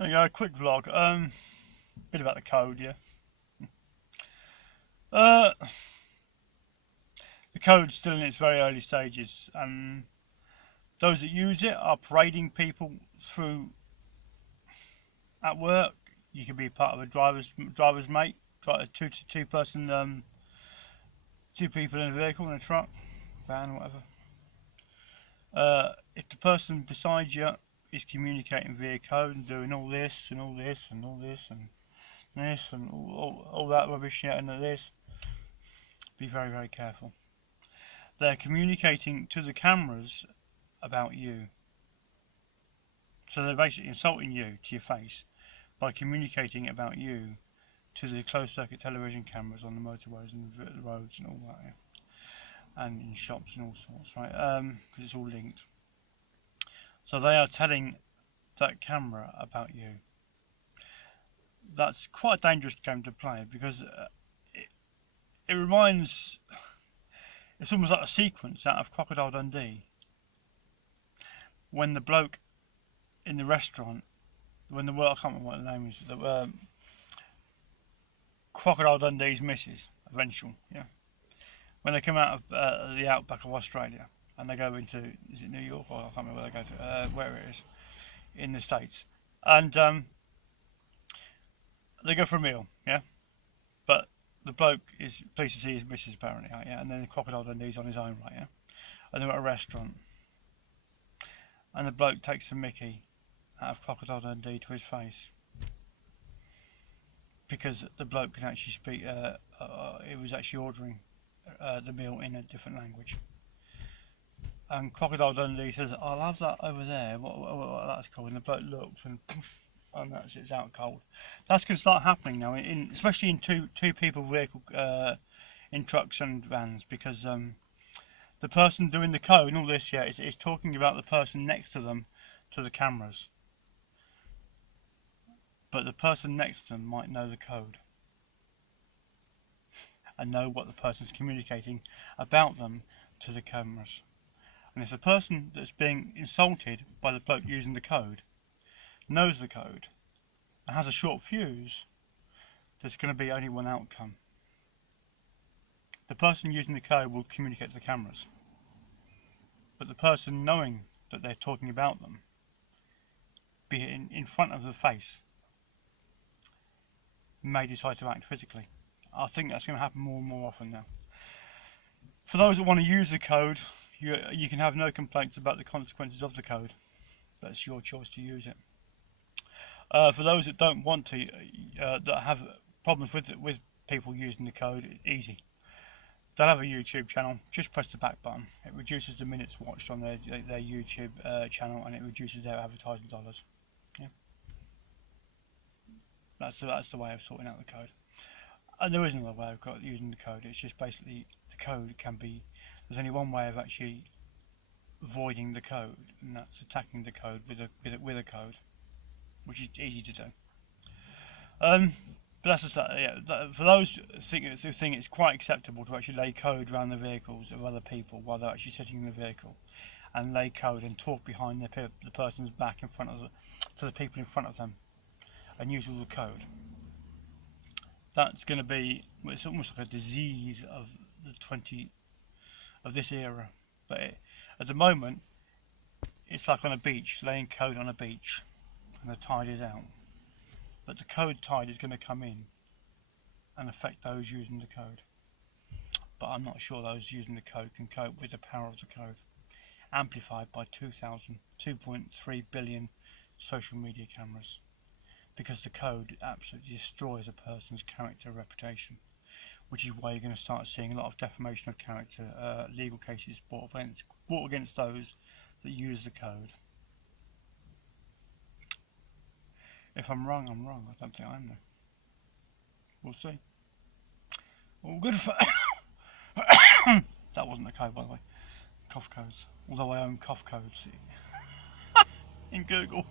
There you go, a quick vlog. Bit about the code, yeah. Uh, the code's still in its very early stages, and those that use it are parading people through at work. You can be part of a driver's mate, two person, two people in a vehicle, in a truck, van, whatever. If the person beside you is communicating via code and doing all this and all this and all this and this and all that rubbish, yeah, and this, be very, very careful. They're communicating to the cameras about you. So they're basically insulting you to your face by communicating about you to the closed circuit television cameras on the motorways and the roads and all that, yeah. And in shops and all sorts, right? Because it's all linked. So they are telling that camera about you. That's quite a dangerous game to play because it reminds. It's almost like a sequence out of Crocodile Dundee when the bloke in the restaurant, when the I can't remember what the name is, Crocodile Dundee's missus, eventual, yeah. When they come out of the outback of Australia and they go into, is it New York or I can't remember where they go to, where it is, in the States, and they go for a meal, yeah. But the bloke is pleased to see his missus apparently, right, yeah. And then the Crocodile Dundee's on his own, right, yeah. And they're at a restaurant, and the bloke takes the Mickey out of Crocodile Dundee to his face because the bloke can actually speak. He was actually ordering the meal in a different language. And Crocodile Dundee says, "I'll have that over there. What that's called?" And the bloke looks and poof, and it's out cold. That's going to start happening now, especially in two people vehicle, in trucks and vans, because the person doing the code and all this, yeah, is talking about the person next to them to the cameras. But the person next to them might know the code and know what the person's communicating about them to the cameras. And if the person that's being insulted by the bloke using the code knows the code and has a short fuse, there's going to be only one outcome. The person using the code will communicate to the cameras, but the person knowing that they're talking about them, be it in front of the face, may decide to act physically. I think that's going to happen more and more often now. For those that want to use the code, you can have no complaints about the consequences of the code. That's your choice to use it. For those that don't want to, that have problems with people using the code, it's easy. They'll have a YouTube channel. Just press the back button. It reduces the minutes watched on their YouTube channel, and it reduces their advertising dollars. Yeah. That's the way of sorting out the code. And there is another way of using the code. It's just basically the code can be. There's only one way of actually voiding the code, and that's attacking the code with a code, which is easy to do. But that's just yeah. For those who think it's quite acceptable to actually lay code around the vehicles of other people while they're actually sitting in the vehicle, and lay code and talk behind the person's back in front of to the people in front of them, and use all the code. That's going to be, it's almost like a disease of this era. But at the moment, it's like on a beach, laying code on a beach, and the tide is out. But the code tide is going to come in and affect those using the code. But I'm not sure those using the code can cope with the power of the code, amplified by 2.3 billion social media cameras. Because the code absolutely destroys a person's character reputation, which is why you're going to start seeing a lot of defamation of character legal cases brought against those that use the code. If I'm wrong, I'm wrong. I don't think I am though. We'll see. All good for that wasn't a code, by the way. Cough codes. Although I own cough codes in Google.